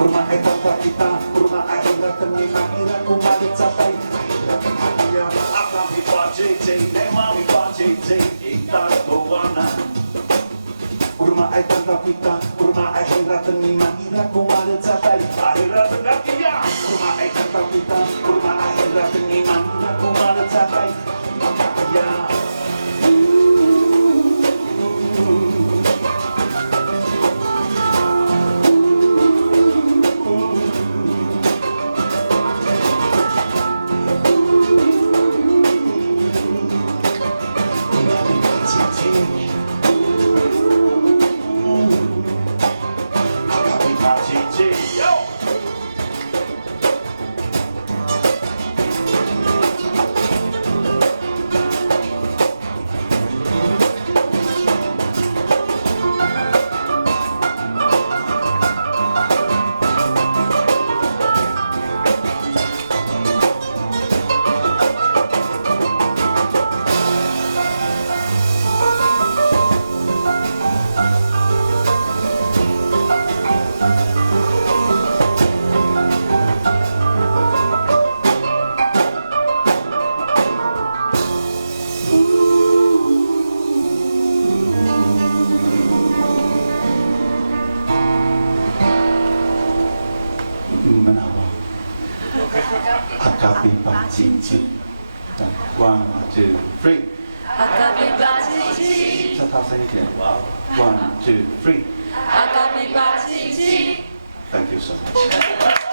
Kurma ay tata kita, kurma ay hira kami mahira kumalit sa tay. Akami pa JJ, ne mami pa JJ, itas bawana. Kurma ay tata kita, kurma ay hira kami mahira kumalit sa tay. Ahira tengah Kurma ay tata kita, kurma ay hira kami mahira kumalit sa tay. Makakaya. Akami pa JJ, yo. Menawa. Akapi pa cici. 1, 2, 3. 아까비바 지지 자, 다섯 개. 1, 2, 3. 아까비바 지지 Thank you so much.